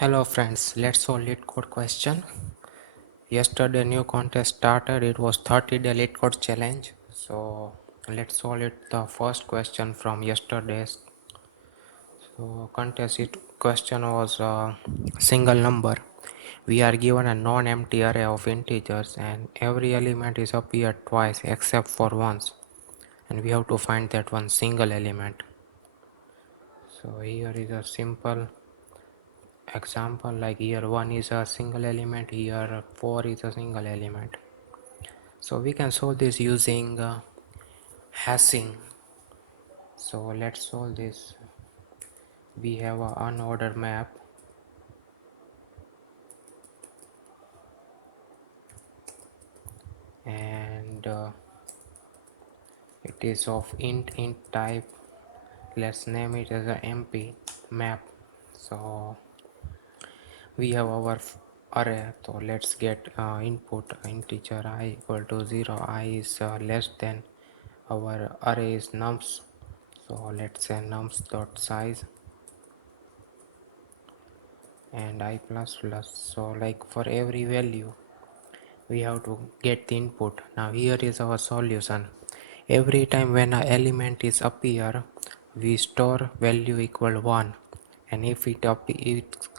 Hello friends, let's solve Leetcode question. Yesterday new contest started. It was 30-day Leetcode challenge. So let's solve it. The first question from yesterday's contest question was single number. We are given a non-empty array of integers and every element is appeared twice except for once, and we have to find that one single element. So here is a simple example, like here 1 is a single element, here 4 is a single element. So we can solve this using hashing. So let's solve this. We have a unordered map, and it is of int type. Let's name it as a mp map. So we have our array, so let's get input integer I equal to 0. I is less than our array is nums, so let's say nums dot size and I plus plus. So like for every value we have to get the input. Now here is our solution. Every time when an element is appear, we store value equal 1, and if it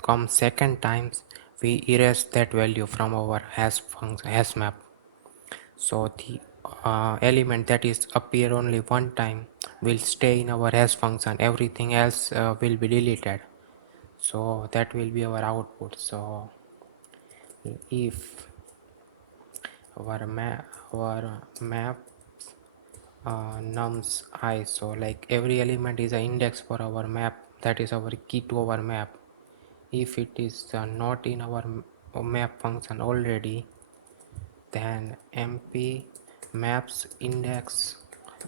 comes second times, we erase that value from our hash function hash map. So the element that is appear only one time will stay in our hash function, everything else will be deleted. So that will be our output. So if our map nums I, so like every element is an index for our map, that is our key to our map. If it is not in our map function already, then mp maps index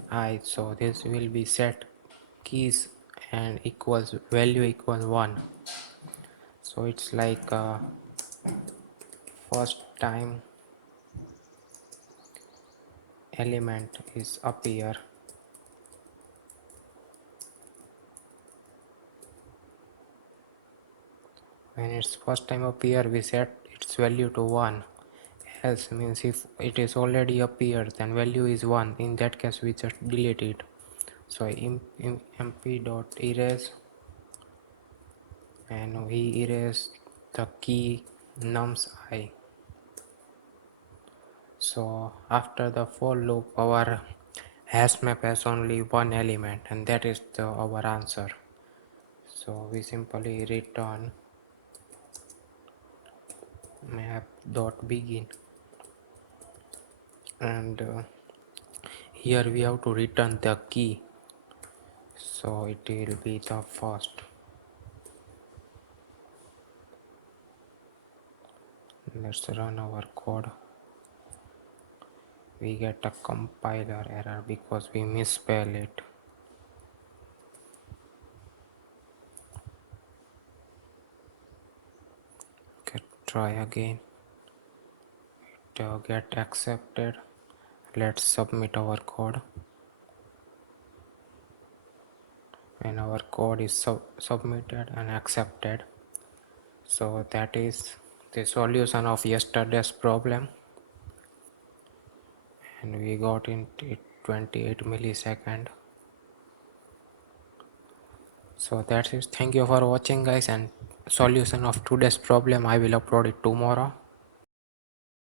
I, so this will be set keys and equals value equals 1. So it's like first time element is appear, when it's first time appear we set its value to 1. Else means if it is already appeared then value is 1, in that case we just delete it. So mp dot erase, and we erase the key nums I. So after the for loop our hash map has only one element, and that is our answer. So we simply return map dot begin, and here we have to return the key, so it will be the first. Let's run our code. We get a compiler error because we misspell it. Okay, try again. It get accepted. Let's submit our code, and our code is submitted and accepted. So that is the solution of yesterday's problem, and we got in 28 millisecond. So that's it. Thank you for watching guys, and solution of today's problem I will upload it tomorrow.